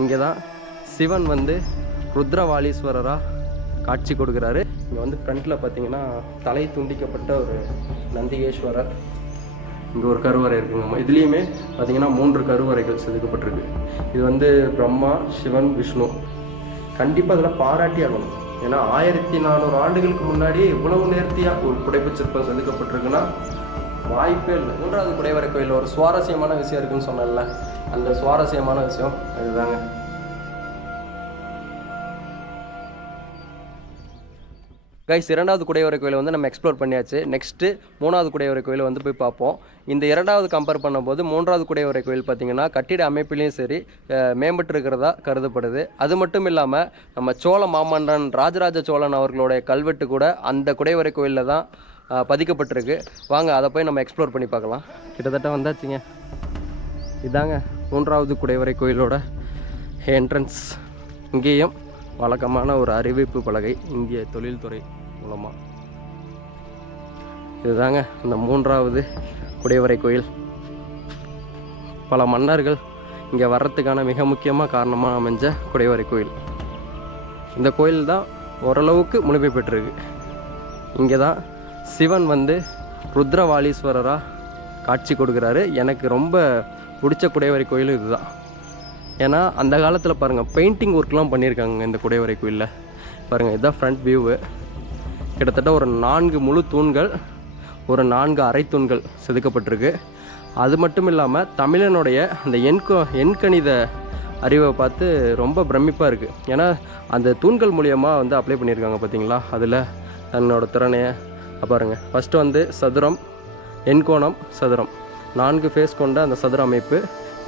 இங்கே தான் சிவன் வந்து ருத்ரவாலீஸ்வரராக காட்சி கொடுக்குறாரு. இங்கே வந்து ஃப்ரண்ட்டில் பார்த்தீங்கன்னா தலை துண்டிக்கப்பட்ட ஒரு நந்திகேஸ்வரர். இங்கே ஒரு கருவறை இருக்குங்க. இதுலேயுமே பார்த்தீங்கன்னா 3 கருவறைகள் செதுக்கப்பட்டிருக்கு. இது வந்து பிரம்மா, சிவன், விஷ்ணு. கண்டிப்பாக அதில் பாராட்டி ஆகணும். ஏன்னா 1400 ஆண்டுகளுக்கு முன்னாடி இவ்வளவு நேர்த்தியாக ஒரு புடைப்புச் சிற்பம் செதுக்கப்பட்டிருக்குன்னா வாய்ப்பே இல்லை. 3வது குடைவரை கோயிலில் ஒரு சுவாரஸ்யமான விஷயம் இருக்குன்னு சொன்னேன்ல, அந்த சுவாரஸ்யமான விஷயம் இதுதாங்க. கைஸ், 2வது குடைவரை கோயிலை வந்து நம்ம எக்ஸ்ப்ளோர் பண்ணியாச்சு. நெக்ஸ்ட்டு 3வது குடைவரை கோயிலை வந்து போய் பார்ப்போம். இந்த 2வது கம்பேர் பண்ணும்போது 3வது குடைவரை கோயில் பார்த்திங்கன்னா கட்டிட அமைப்பிலையும் சரி மேம்பட்டு இருக்கிறதா கருதப்படுது. அது மட்டும் இல்லாமல் நம்ம சோழ மாமன்னன் ராஜராஜ சோழன் அவர்களுடைய கல்வெட்டு கூட அந்த குடைவரை கோயிலில் தான் பதிக்கப்பட்டிருக்கு. வாங்க அதை போய் நம்ம எக்ஸ்ப்ளோர் பண்ணி பார்க்கலாம். கிட்டத்தட்ட வந்தாச்சுங்க. இதாங்க 3வது குடைவரை கோயிலோட என்ட்ரன்ஸ். இங்கேயும் வழக்கமான ஒரு அறிவிப்பு பலகை இந்திய தொழில்துறை மூலமாக. இதுதாங்க இந்த 3வது குடைவரை கோயில். பல மன்னர்கள் இங்கே வர்றதுக்கான மிக முக்கியமாக காரணமாக அமைஞ்ச குடைவரை கோயில். இந்த கோயில் தான் ஓரளவுக்கு முழுமை பெற்றிருக்கு. இங்கே தான் சிவன் வந்து ருத்ரவாலீஸ்வரராக காட்சி கொடுக்குறாரு. எனக்கு ரொம்ப பிடிச்ச குடைவரை கோயிலும் இதுதான். ஏன்னா அந்த காலத்தில் பாருங்கள் பெயிண்டிங் ஒர்க்லாம் பண்ணியிருக்காங்க இந்த குடைவரை கோயிலில். பாருங்கள், இதுதான் ஃப்ரண்ட் வியூவு. கிட்டத்தட்ட ஒரு 4 முழு தூண்கள், ஒரு 4 அரை தூண்கள் செதுக்கப்பட்டிருக்கு. அது மட்டும் இல்லாமல் தமிழனுடைய அந்த எண்கணித அறிவை பார்த்து ரொம்ப பிரமிப்பாக இருக்குது. ஏன்னா அந்த தூண்கள் மூலியமாக வந்து அப்ளை பண்ணியிருக்காங்க பார்த்தீங்களா. அதில் தன்னோட திறனையை பாருங்கள். ஃபஸ்ட்டு வந்து சதுரம், எண்கோணம், சதுரம், 4 ஃபேஸ் கொண்ட அந்த சதுர அமைப்பு,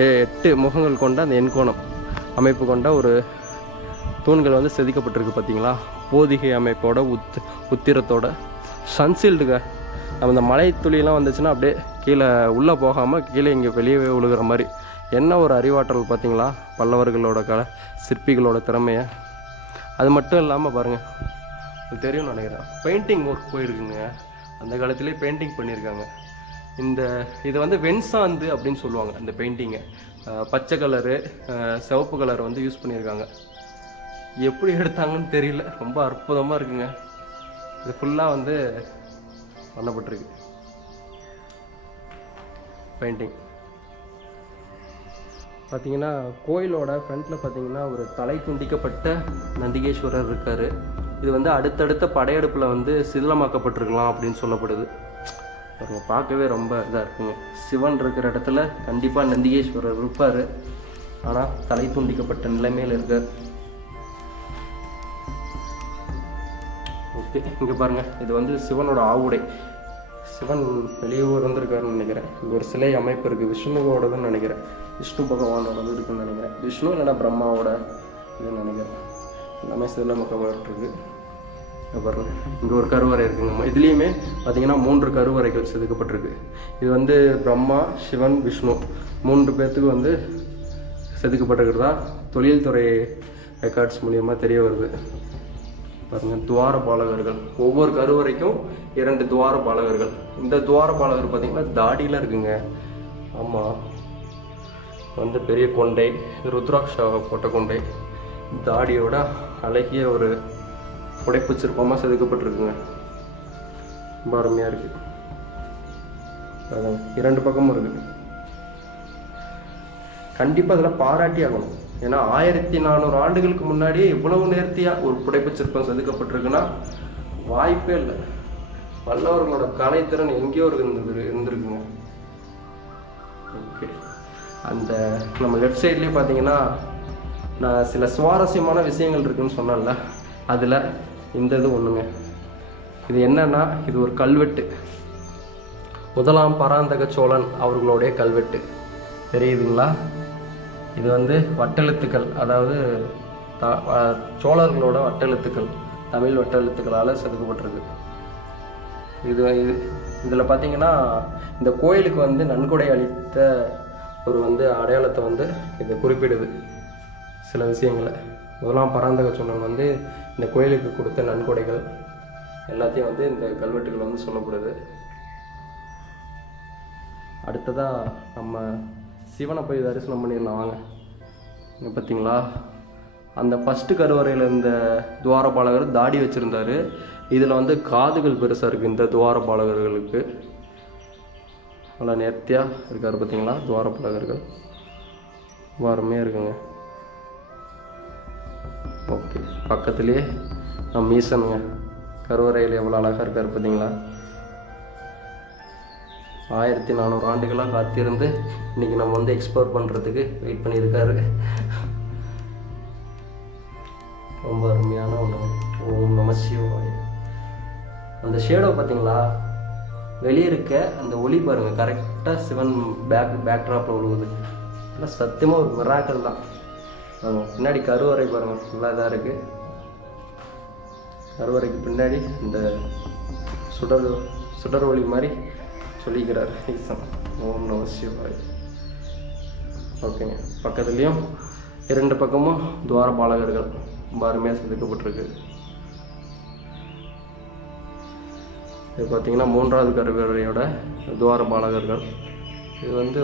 8 முகங்கள் கொண்ட அந்த எண்கோணம் அமைப்பு கொண்ட ஒரு தூண்கள் வந்து செதுக்கப்பட்டிருக்கு பார்த்தீங்களா. போதிகை அமைப்போட உத்திரத்தோட சன்சீல்டுங்க. நம்ம இந்த மழை துளியெல்லாம் வந்துச்சுன்னா அப்படியே கீழே உள்ளே போகாமல் கீழே இங்கே வெளியே விழுகிற மாதிரி. என்ன ஒரு அறிவாற்றல் பார்த்தீங்களா பல்லவர்களோட சிற்பிகளோட திறமையை. அது மட்டும் இல்லாமல் பாருங்கள், தெரியும் நினைக்கிறேன், பெயிண்டிங் ஒர்க் போயிருக்குங்க. அந்த காலத்துலேயே பெயிண்டிங் பண்ணியிருக்காங்க. இது வந்து வெண்சாந்து அப்படின்னு சொல்லுவாங்க. அந்த பெயிண்டிங்கை பச்சை கலரு, சிவப்பு கலர் வந்து யூஸ் பண்ணியிருக்காங்க. எப்படி எடுத்தாங்கன்னு தெரியல, ரொம்ப அற்புதமாக இருக்குங்க. இது ஃபுல்லாக வந்து பண்ணப்பட்டிருக்கு பெயிண்டிங். பார்த்தீங்கன்னா கோயிலோட ஃப்ரண்ட்டில் பார்த்தீங்கன்னா ஒரு தலை துண்டிக்கப்பட்ட நந்திகேஸ்வரர் இருக்கார். இது வந்து அடுத்தடுத்த படையெடுப்பில் வந்து சிதிலமாக்கப்பட்டிருக்கலாம் அப்படின்னு சொல்லப்படுது. அவங்க பார்க்கவே ரொம்ப இதாக இருக்குங்க. சிவன் இருக்கிற இடத்துல கண்டிப்பாக நந்திகேஸ்வரர் இருப்பார். ஆனால் தலை துண்டிக்கப்பட்ட நிலைமையில் இருக்கார். ஓகே, இங்கே பாருங்கள், இது வந்து சிவனோட ஆவுடை. சிவன் வெளியே இருந்திருக்காருன்னு நினைக்கிறேன். இங்கே ஒரு சிலை அமைப்பு இருக்குது, விஷ்ணுவோடதுன்னு நினைக்கிறேன். விஷ்ணு பகவானோட இருக்குன்னு நினைக்கிறேன். விஷ்ணு இல்லைன்னா பிரம்மாவோட இதுன்னு நினைக்கிறேன். எல்லாமே சிதிலமாக்கப்பட்டிருக்கு. பாருங்க, இங்கே ஒரு கருவறை இருக்குங்க. இதுலேயுமே பார்த்தீங்கன்னா 3 கருவறைகள் செதுக்கப்பட்டிருக்கு. இது வந்து பிரம்மா, சிவன், விஷ்ணு 3 பேர்த்துக்கு வந்து செதுக்கப்பட்டிருக்கிறதா தொழில்துறை ரெக்கார்ட்ஸ் மூலியமாக தெரிய வருது. பாருங்கள், துவார பாலகர்கள். ஒவ்வொரு கருவறைக்கும் 2 துவார பாலகர்கள். இந்த துவார பாலகர் பார்த்தீங்கன்னா தாடியில் இருக்குங்க. ஆமாம், வந்து பெரிய கொண்டை, ருத்ராட்சா போட்ட கொண்டை, தாடியோட அழகிய ஒரு புடைப்பு சிற்பமாக செதுக்கப்பட்டிருக்குங்க. ரொம்ப அருமையாக இருக்குது. 2 பக்கமும் இருக்குது. கண்டிப்பாக அதில் பாராட்டி ஆகணும். ஏன்னா 1400 ஆண்டுகளுக்கு முன்னாடியே இவ்வளவு நேர்த்தியாக ஒரு புடைப்பு சிற்பம் செதுக்கப்பட்டிருக்குன்னா வாய்ப்பே இல்லை. பல்லவர்களோட கலைத்திறன் எங்கேயோ இருந்திருக்குங்க. ஓகே, அந்த நம்ம லெஃப்ட் சைட்லேயே பார்த்தீங்கன்னா நான் சில சுவாரஸ்யமான விஷயங்கள் இருக்குதுன்னு சொன்னேன்ல, அதில் இந்த இது ஒன்றுங்க. இது என்னன்னா, இது ஒரு கல்வெட்டு. 1ஆம் பராந்தக சோழன் அவர்களுடைய கல்வெட்டு தெரியுதுங்களா. இது வந்து வட்டெழுத்துக்கள், அதாவது சோழர்களோட வட்டெழுத்துக்கள், தமிழ் வட்டெழுத்துக்களால் செதுக்கப்பட்டிருக்கு. இதில் பார்த்தீங்கன்னா இந்த கோயிலுக்கு வந்து நன்கொடை அளித்த ஒரு வந்து அடையாளத்தை வந்து இது குறிப்பிடுது. சில விஷயங்களை 1ஆம் பராந்தக சோழன் வந்து இந்த கோயிலுக்கு கொடுத்த நன்கொடைகள் எல்லாத்தையும் வந்து இந்த கல்வெட்டுகள் வந்து சொல்லப்படுது. அடுத்ததாக நம்ம சிவனை போய் தரிசனம் பண்ணிடலாம் வாங்க. இங்கே பார்த்தீங்களா, அந்த ஃபஸ்ட்டு கருவறையில் இந்த துவாரபாலகர் தாடி வச்சுருந்தார். இதில் வந்து காதுகள் பெருசாக இருக்குது இந்த துவாரபாலகர்களுக்கு. நல்லா நேர்த்தியாக இருக்கார் பார்த்தீங்களா துவாரபாலகர்கள். அருமையாக இருக்குங்க. ஓகே, பக்கத்துலேயே நம்ம ஈசனுங்க கருவறையில் எவ்வளோ அழகாக இருக்கார் பார்த்தீங்களா. 1400 ஆண்டுகளாக காத்திருந்து இன்றைக்கி நம்ம வந்து எக்ஸ்ப்ளோர் பண்ணுறதுக்கு வெயிட் பண்ணியிருக்காரு. ரொம்ப அருமையான ஒன்று. ஓம் நம சிவாய. அந்த ஷேடோ பார்த்தீங்களா, வெளியே இருக்க அந்த ஒளி பாருங்கள், கரெக்டாக சிவன் பேக்ட்ராப்பில் விழுவுது. இல்லை சத்தியமாக ஒரு மிராக்கல் தான். பின்னாடி கருவறை பாருங்கள், ஃபுல்லாக இதாக இருக்குது. கருவறைக்கு பின்னாடி இந்த சுடர் ஒளி மாதிரி சொல்லிக்கிறார் ஈசன். ஓம் நம சிவாய. ஓகேங்க, பக்கத்துலேயும் 2 பக்கமும் துவாரபாலகர்கள் ரொம்ப அருமையாக செதுக்கப்பட்டிருக்கு. இது பார்த்திங்கன்னா 3வது கருவறையோட துவாரபாலகர்கள். இது வந்து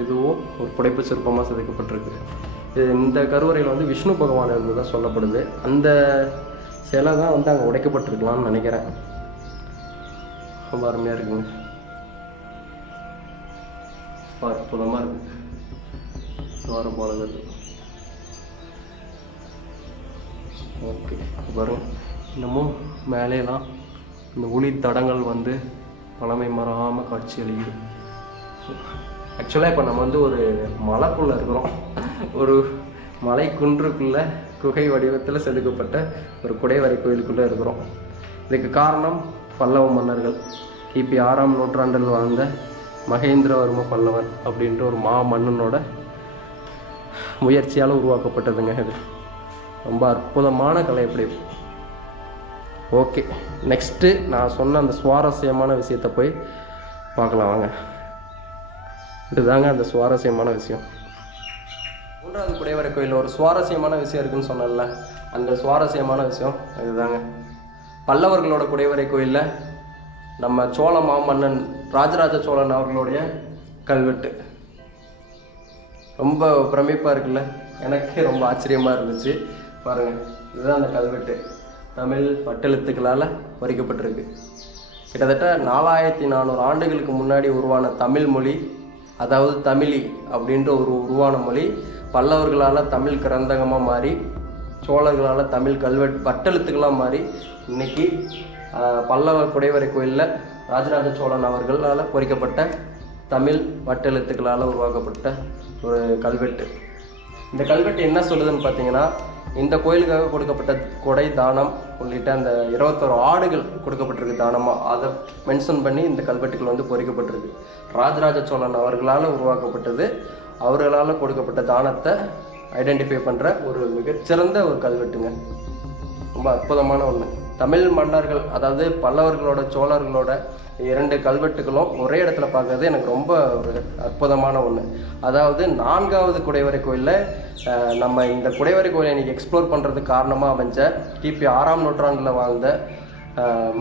இதுவும் ஒரு புடைப்பு சிற்பமாக செதுக்கப்பட்டிருக்கு. இது இந்த கருவறையில் வந்து விஷ்ணு பகவான் இருந்ததாக சொல்லப்படுது. அந்த சிலை தான் வந்து அங்கே உடைக்கப்பட்டிருக்கலாம்னு நினைக்கிறேன். ரொம்ப அருமையாக இருக்குங்க, அற்புதமாக இருக்குது துவாரபாலகர்கள். ஓகே, பாருங்க, இன்னமும் மேலேலாம் இந்த ஒளி தடங்கள் வந்து பழமை மறாமல் காட்சி அளிக்குது. ஆக்சுவலாக இப்போ நம்ம வந்து ஒரு மலைக்குள்ளே இருக்கிறோம். ஒரு மலை குன்றுக்குள்ளே குகை வடிவத்தில் செதுக்கப்பட்ட ஒரு குடைவரை கோயிலுக்குள்ளே இருக்கிறோம். இதுக்கு காரணம் பல்லவ மன்னர்கள். கிபி 6ஆம் நூற்றாண்டில் வாழ்ந்த மகேந்திரவர்ம பல்லவன் அப்படின்ற ஒரு மன்னனோட முயற்சியால் உருவாக்கப்பட்டதுங்க. இது ரொம்ப அற்புதமான கலைப்படைப்பு. ஓகே, நெக்ஸ்ட்டு நான் சொன்ன அந்த சுவாரஸ்யமான விஷயத்தை போய் பார்க்கலாம் வாங்க. இதுதாங்க அந்த சுவாரஸ்யமான விஷயம். 3வது குடைவரை கோயிலில் ஒரு சுவாரஸ்யமான விஷயம் இருக்குதுன்னு சொன்னல, அந்த சுவாரஸ்யமான விஷயம் இதுதாங்க. பல்லவர்களோட குடைவரை கோயிலில் நம்ம சோழ மாமன்னன் ராஜராஜ சோழன் அவர்களுடைய கல்வெட்டு ரொம்ப பிரமிப்பாக இருக்குல்ல. எனக்கே ரொம்ப ஆச்சரியமாக இருந்துச்சு. பாருங்கள், இதுதான் அந்த கல்வெட்டு. தமிழ் வட்டெழுத்துக்களால் பொறிக்கப்பட்டிருக்கு. கிட்டத்தட்ட 4400 ஆண்டுகளுக்கு முன்னாடி உருவான தமிழ் மொழி, அதாவது தமிழி அப்படின்ற ஒரு உருவான மொழி பல்லவர்களால் தமிழ் கிரந்தகமாக மாறி, சோழர்களால் தமிழ் வட்டெழுத்துக்களாக மாறி, இன்றைக்கி பல்லவர் குடைவரை கோயிலில் ராஜராஜ சோழன் அவர்களால் பொறிக்கப்பட்ட தமிழ் வட்டெழுத்துக்களால் உருவாக்கப்பட்ட ஒரு கல்வெட்டு. இந்த கல்வெட்டு என்ன சொல்லுதுன்னு பார்த்தீங்கன்னா, இந்த கோயிலுக்காக கொடுக்கப்பட்ட கொடை தானம் உள்ளிட்ட அந்த 21 ஆடுகள் கொடுக்கப்பட்டிருக்கு தானமாக. அதை மென்ஷன் பண்ணி இந்த கல்வெட்டுகள் வந்து பொறிக்கப்பட்டிருக்கு. ராஜராஜ சோழன் அவர்களால் உருவாக்கப்பட்டது. அவர்களால் கொடுக்கப்பட்ட தானத்தை ஐடென்டிஃபை பண்ணுற ஒரு மிகச்சிறந்த ஒரு கல்வெட்டுங்க. ரொம்ப அற்புதமான ஒன்று. தமிழ் மன்னர்கள், அதாவது பல்லவர்களோட சோழர்களோட 2 கல்வெட்டுகளும் ஒரே இடத்துல பார்க்கறது எனக்கு ரொம்ப ஒரு அற்புதமான ஒன்று. அதாவது 4வது குடைவரை கோயிலில் நம்ம இந்த குடைவரை கோயிலை இன்றைக்கி எக்ஸ்ப்ளோர் பண்ணுறதுக்கு காரணமாக அமைஞ்ச கிபி 6ஆம் நூற்றாண்டில் வாழ்ந்த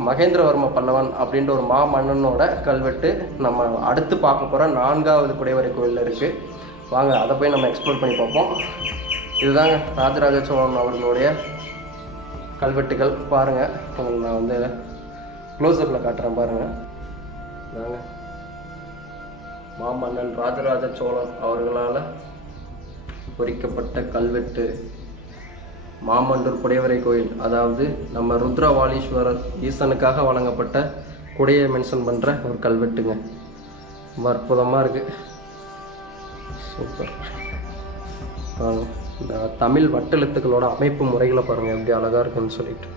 மகேந்திரவர்ம பல்லவன் அப்படின்ற ஒரு மன்னனோட கல்வெட்டு நம்ம அடுத்து பார்க்க போகிற 4வது குடைவரை கோயிலில் இருக்குது. வாங்க அதை போய் நம்ம எக்ஸ்ப்ளோர் பண்ணி பார்ப்போம். இதுதாங்க ராஜராஜ சோழன் அவர்களுடைய கல்வெட்டுகள். பாருங்கள், உங்களுக்கு நான் வந்து க்ளோஸ்அப்பில் காட்டுறேன் பாருங்கள். இதாங்க மாமன்னன் ராஜராஜ சோழன் அவர்களால் பொறிக்கப்பட்ட கல்வெட்டு. மாமண்டூர் குடைவரை கோயில், அதாவது நம்ம ருத்ரவாலீஸ்வரர் ஈசனுக்காக வழங்கப்பட்ட குடையை மென்ஷன் பண்ணுற ஒரு கல்வெட்டுங்க. ரொம்ப அற்புதமாக இருக்குது. சூப்பர். இந்த தமிழ் வட்டெழுத்துக்களோட அமைப்பு முறைகளை பாருங்கள் எப்படி அழகாக இருக்குன்னு சொல்லிட்டு.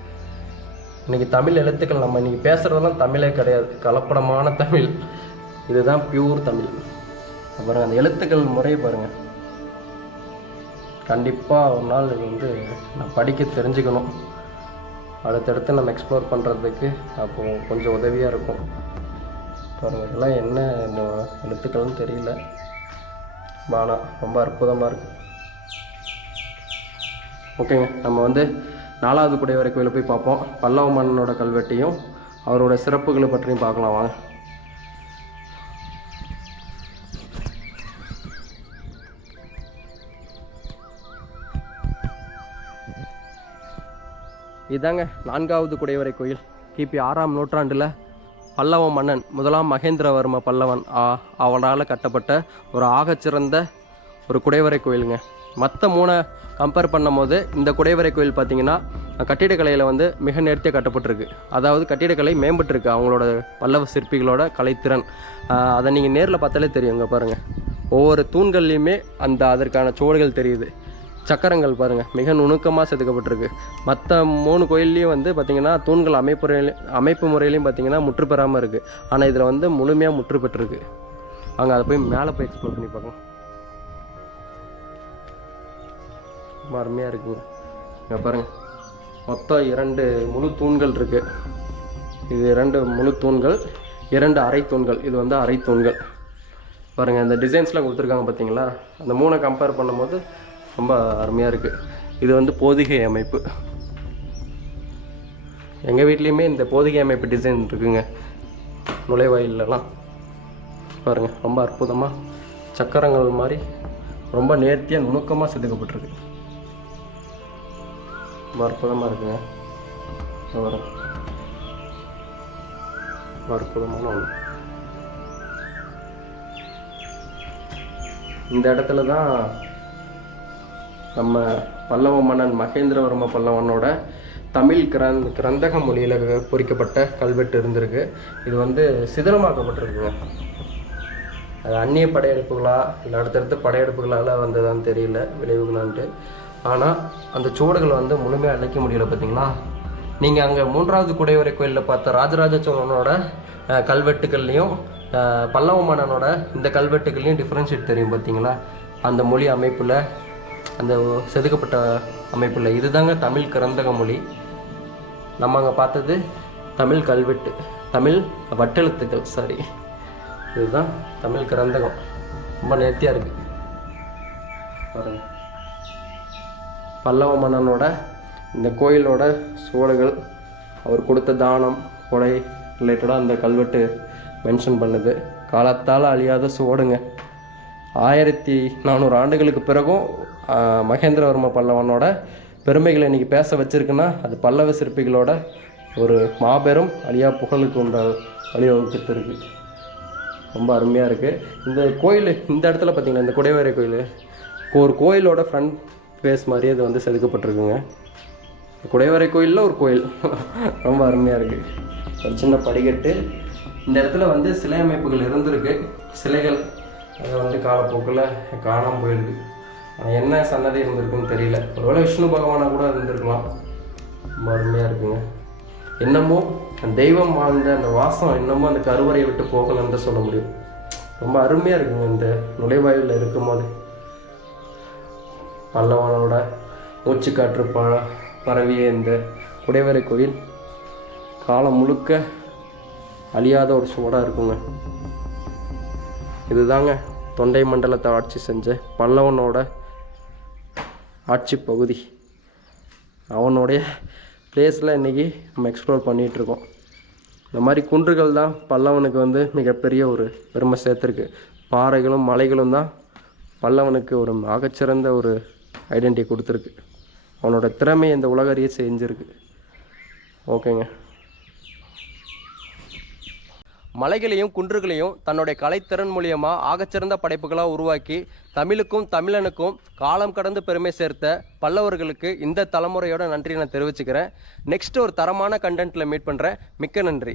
இன்றைக்கி தமிழ் எழுத்துக்கள் நம்ம இன்றைக்கி பேசுகிறதெல்லாம் தமிழே கிடையாது, கலப்படமான தமிழ். இதுதான் பியூர் தமிழ். பாருங்கள், அந்த எழுத்துக்கள் முறையை பாருங்கள். கண்டிப்பாக ஒரு நாள் இது வந்து நான் படிக்க தெரிஞ்சுக்கணும். அடுத்தடுத்து நம்ம எக்ஸ்ப்ளோர் பண்ணுறதுக்கு அப்போது கொஞ்சம் உதவியாக இருக்கும். பாருங்கள், இதெல்லாம் என்ன எழுத்துக்கள்னு தெரியல, ஆனால் ரொம்ப அற்புதமாக இருக்குது. ஓகேங்க, நம்ம வந்து 4வது குடைவரை கோயிலை போய் பார்ப்போம். பல்லவ மன்னனோட கல்வெட்டையும் அவரோட சிறப்புகளை பற்றியும் பார்க்கலாம் வாங்க. இதுதாங்க 4வது குடைவரை கோயில். கிபி 6ஆம் நூற்றாண்டில் பல்லவ மன்னன் 1ஆம் மகேந்திரவர்ம பல்லவன் அவனால் கட்டப்பட்ட ஒரு ஆகச்சிறந்த ஒரு குடைவரை கோயிலுங்க. மற்ற 3 கம்பேர் பண்ணும்போது இந்த குடைவரை கோயில் பார்த்திங்கன்னா கட்டிடக்கலையில் வந்து மிக நேர்த்தியாக கட்டப்பட்டிருக்கு. அதாவது கட்டிடக்கலை மேம்பட்டுருக்கு, அவங்களோட பல்லவ சிற்பிகளோட கலைத்திறன். அதை நீங்கள் நேரில் பார்த்தாலே தெரியுங்க. பாருங்கள், ஒவ்வொரு தூண்கள்லையுமே அதற்கான சுவடுகள் தெரியுது. சக்கரங்கள் பாருங்கள் மிக நுணுக்கமாக செதுக்கப்பட்டிருக்கு. மற்ற 3 கோயில்லையும் வந்து பார்த்திங்கன்னா தூண்கள் அமைப்பு முறையிலையும் பார்த்திங்கன்னா முற்று பெறாமல் இருக்குது. ஆனால் இதில் வந்து முழுமையாக முற்று பெற்றிருக்கு. அங்கே அதை போய் மேலே போய் எக்ஸ்ப்ளோர் பண்ணி பார்க்கலாம். அருமையாக இருக்குங்க. இங்கே பாருங்கள், மொத்தம் 2 முழு தூண்கள் இருக்குது. இது 2 முழு தூண்கள், 2 அரை தூண்கள். இது வந்து அரை தூண்கள். பாருங்கள், இந்த டிசைன்ஸ்லாம் கொடுத்துருக்காங்க பார்த்தீங்களா? அந்த 3 கம்பேர் பண்ணும்போது ரொம்ப அருமையாக இருக்குது. இது வந்து போதிகை அமைப்பு. எங்கள் வீட்லேயுமே இந்த போதிகை அமைப்பு டிசைன் இருக்குங்க நுழைவாயிலெலாம். பாருங்கள், ரொம்ப அற்புதமாக சக்கரங்கள் மாதிரி ரொம்ப நேர்த்தியாக நுணுக்கமாக செதுக்கப்பட்டிருக்கு. ரொம்ப அற்புதமாக இருக்குங்க. அற்புதமான ஒன்று. இந்த இடத்துல தான் நம்ம பல்லவ மன்னன் மகேந்திரவர்ம பல்லவனோட தமிழ் கிரந்தக மொழியில் பொறிக்கப்பட்ட கல்வெட்டு இருந்திருக்கு. இது வந்து சிதிலமாக்கப்பட்டிருக்குங்க. அது அந்நிய படையெடுப்புகளா இல்லை அடுத்தடுத்து படையெடுப்புகளால் வந்ததான்னு தெரியல, விளைவுகளான்ட்டு. ஆனால் அந்த சுவடுகள் வந்து முழுமையாக அழைக்க முடியல. பார்த்தீங்களா, நீங்கள் அங்கே 3வது குடைவரை கோயிலில் பார்த்த ராஜராஜ சோழனோட கல்வெட்டுகள்லையும் பல்லவ மன்னனோட இந்த கல்வெட்டுகள்லையும் டிஃப்ரென்ஷியேட் தெரியும். பார்த்தீங்களா, அந்த மொழி அமைப்பில், அந்த செதுக்கப்பட்ட அமைப்பில். இதுதாங்க தமிழ் கிரந்தக மொழி. நம்ம அங்கே பார்த்தது தமிழ் கல்வெட்டு, தமிழ் வட்டெழுத்துக்கள். சாரி, இதுதான் தமிழ் கிரந்தகம். ரொம்ப நேர்த்தியாக இருக்குது பாருங்கள். பல்லவ மன்னனோட இந்த கோயிலோட சுவடுகள், அவர் கொடுத்த தானம் கொடை ரிலேட்டடாக அந்த கல்வெட்டு மென்ஷன் பண்ணுது. காலத்தால் அழியாத சுவடுங்க. 1400 ஆண்டுகளுக்கு பிறகும் மகேந்திரவர்ம பல்லவனோட பெருமைகளை இன்றைக்கி பேச வச்சுருக்குன்னா அது பல்லவ சிற்பிகளோட ஒரு மாபெரும் அழியா புகழுக்கு வழிவகுத்து இருக்குது. ரொம்ப அருமையாக இருக்குது இந்த கோயில். இந்த இடத்துல பார்த்திங்கன்னா இந்த குடைவரை கோயில் ஒரு கோயிலோட ஃப்ரண்ட் ஃபேஸ் மாதிரியே இது வந்து செதுக்கப்பட்டிருக்குங்க. குடைவரை கோயிலில் ஒரு கோயில். ரொம்ப அருமையாக இருக்குது. ஒரு சின்ன படிக்கட்டு. இந்த இடத்துல வந்து சிலை அமைப்புகள் இருந்திருக்கு. சிலைகள் அது வந்து காலப்போக்கில் காணாமல் போயிருக்கு. என்ன சன்னதி இருந்திருக்குன்னு தெரியல. ஒருவேளை விஷ்ணு பகவானாக கூட இருந்திருக்கலாம். ரொம்ப அருமையாக இருக்குங்க. இன்னமும் தெய்வம் வாழ்ந்த அந்த வாசம் இன்னமும் அந்த கருவறையை விட்டு போகலன்னு தான் சொல்ல முடியும். ரொம்ப அருமையாக இருக்குங்க இந்த நுழைவாயிலில் இருக்கும்போது. பல்லவனோட மூச்சுக்காற்று பரவிய இந்த குடைவரை கோயில் காலம் முழுக்க அழியாத ஒரு சுவடாக இருக்குங்க. இதுதாங்க தொண்டை மண்டலத்தை ஆட்சி செஞ்ச பல்லவனோட ஆட்சி பகுதி. அவனுடைய பிளேஸில் இன்றைக்கி நம்ம எக்ஸ்ப்ளோர் பண்ணிகிட்ருக்கோம். இந்த மாதிரி குன்றுகள் தான் பல்லவனுக்கு வந்து மிகப்பெரிய ஒரு பெருமை சேர்த்துருக்கு. பாறைகளும் மலைகளும் தான் பல்லவனுக்கு ஒரு ஆகச்சிறந்த ஒரு ஐடென்டிட்டி கொடுத்துருக்கு. அவனோட திறமை இந்த உலகறிய செஞ்சுருக்கு. ஓகேங்க. மலைகளையும் குன்றுகளையும் தன்னுடைய கலைத்திறன் மூலியமாக ஆகச்சிறந்த படைப்புகளாக உருவாக்கி தமிழுக்கும் தமிழனுக்கும் காலம் கடந்து பெருமை சேர்த்த பல்லவர்களுக்கு இந்த தலைமுறையோட நன்றி நான் தெரிவிச்சுக்கிறேன். நெக்ஸ்ட் ஒரு தரமான கண்டென்ட்டில் மீட் பண்ணுறேன். மிக்க நன்றி.